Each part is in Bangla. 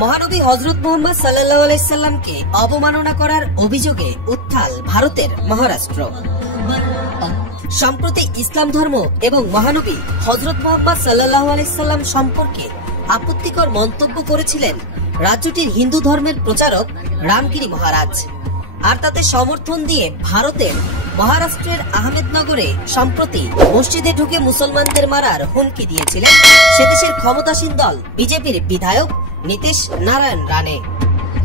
মহানবী হযরত মুহাম্মদ সাল্লাল্লাহু আলাইহি সাল্লামকে অবমাননা করার অভিযোগে উত্তাল ভারতের মহারাষ্ট্র। সম্প্রতি ইসলাম ধর্ম এবং মহানবী হযরত মুহাম্মদ সাল্লাল্লাহু আলাইহি সাল্লাম সম্পর্কে আপত্তিকর মন্তব্য করেছিলেন রাজ্যটির হিন্দু ধর্মের প্রচারক রামগিরি মহারাজ। আর তাতে সমর্থন দিয়ে ভারতের মহারাষ্ট্রের আহমেদনগরে সম্প্রতি মসজিদে ঢুকে মুসলমানদের মারার হুমকি দিয়েছিলেন সেদেশের ক্ষমতাসীন দল বিজেপির বিধায়ক নীতিশ নারায়ণ রানে।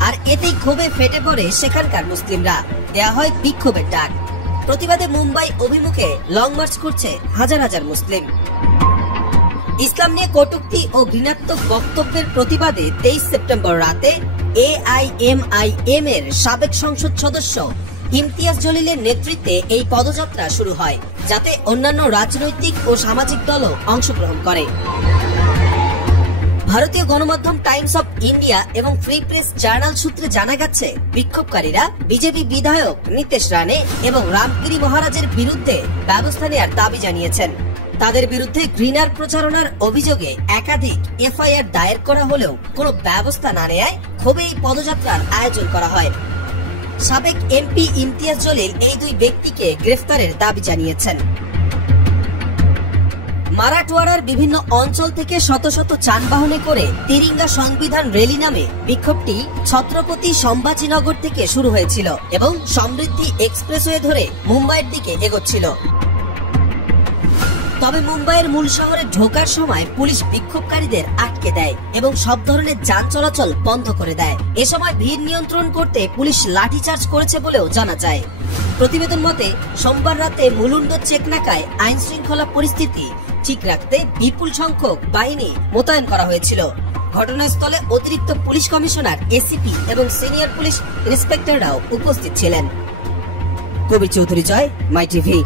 আর এতেই ক্ষোভে ফেটে পড়ে সেখানকার মুসলিমরা, দেয়া হয় বিক্ষোভের ডাক। প্রতিবাদে মুম্বাই অভিমুখে লং মার্চ করছে হাজার হাজার মুসলিম। ইসলাম নিয়ে কটূক্তি ও ঘৃণাত্মক বক্তব্যের প্রতিবাদে 23 সেপ্টেম্বর রাতে AIMIM এর সাবেক সংসদ সদস্য ইমতিয়াজ জলিলের নেতৃত্বে এই পদযাত্রা শুরু হয়, যাতে অন্যান্য রাজনৈতিক ও সামাজিক দলও অংশগ্রহণ করে। ভারতীয় গণমাধ্যম টাইমস অফ ইন্ডিয়া এবং ফ্রি প্রেস জার্নাল সূত্রে জানা গেছে, বিক্ষোভকারীরা বিজেপি বিধায়ক নীতিশ রানে এবং রামগিরি মহারাজের বিরুদ্ধে ব্যবস্থা নেওয়ার দাবি জানিয়েছেন। তাদের বিরুদ্ধে ঘৃণার প্রচারণার অভিযোগে একাধিক FIR দায়ের করা হলেও কোনো ব্যবস্থা না নেয় ক্ষোভে এই পদযাত্রার আয়োজন করা হয়। সাবেক MP ইমতিয়াজ জলিল এই দুই ব্যক্তিকে গ্রেফতারের দাবি জানিয়েছেন। মারাঠওয়াড়ার বিভিন্ন অঞ্চল থেকে শত শত যানবাহনে করে তিরিঙ্গা সংবিধান র্যালি নামে বিক্ষোভটি ছত্রপতি সম্ভাজিনগর থেকে শুরু হয়েছিল এবং সমৃদ্ধি এক্সপ্রেসওয়ে ধরে মুম্বাইয়ের দিকে এগোচ্ছিল। তবে মুম্বাইয়ের মূল শহরে ঢোকার সময় পুলিশ বিক্ষোভকারীদের আটকে দেয় এবং সব ধরনের যান চলাচল বন্ধ করে দেয়। এ সময় ভিড় নিয়ন্ত্রণ করতে পুলিশ লাঠিচার্জ করেছে বলেও জানা যায়। প্রতিবেদন মতে সোমবার রাতে মুলুন্ড চেকনাকায় আইন শৃঙ্খলা পরিস্থিতি ঠিক রাখতে বিপুল সংখ্যক বাহিনী মোতায়েন করা হয়েছিল। ঘটনাস্থলে অতিরিক্ত পুলিশ কমিশনার ACP এবং সিনিয়র পুলিশ ইন্সপেক্টররাও উপস্থিত ছিলেন। কবির চৌধুরী জয়, মাই টিভি।